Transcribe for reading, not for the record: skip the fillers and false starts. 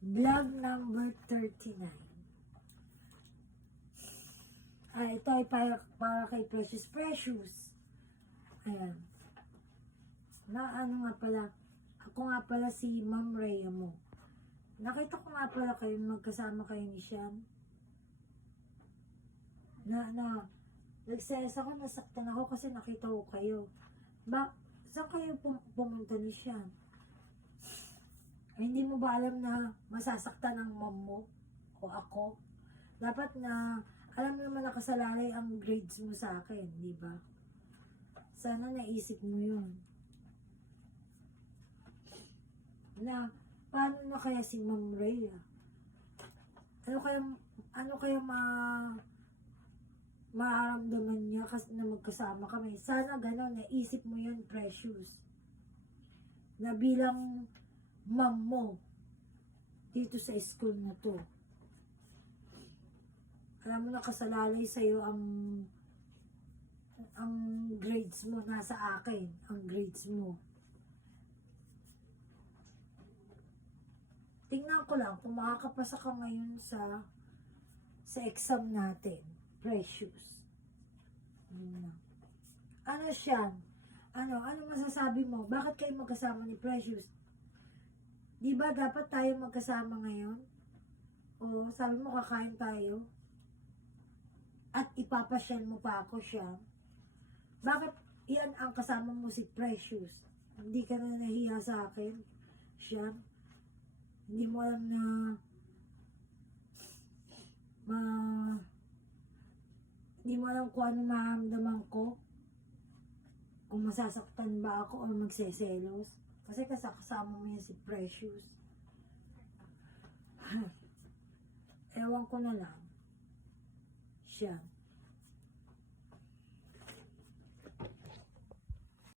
Vlog number 39. Ito ay para kay Precious Precious. Ayan. Ano nga pala, ako nga pala si Ma'am Rhea mo. Nakita ko nga pala kayo, magkasama kayo ni Sian. Nagselos ako, nasaktan ako kasi nakita ko kayo. Saan kayo pumunta ni Sian? Ay, hindi mo ba alam na masasaktan ng mom mo o ako? Dapat na, alam naman nakasalalay ang grades mo sa akin, di ba? Sana naisip mo yun. Na, paano na kaya si Ma'am Rhea? Ano kaya mararamdaman niya kasi na magkasama kami? Sana gano'n, naisip mo yun, Precious. Na bilang mom mo dito sa school na to. Alam mo na kasalalay sa'yo ang grades mo nasa akin, ang grades mo. Tingnan ko lang kung makakapasa ka ngayon sa exam natin, Precious. Ano siya? Ano masasabi mo? Bakit kayo magkasama ni Precious? Di ba dapat tayo magkasama ngayon? O sabi mo kakain tayo? At ipapasyal mo pa ako siya? Bakit yan ang kasama mo si Precious? Hindi ka na nahiya sa akin? Siya? Hindi mo alam na hindi mo alam kung ano maramdaman ko? Kung masasaktan ba ako o magseselos? Kasi kasama mo yan si Precious. Ewan ko na lang. Siya.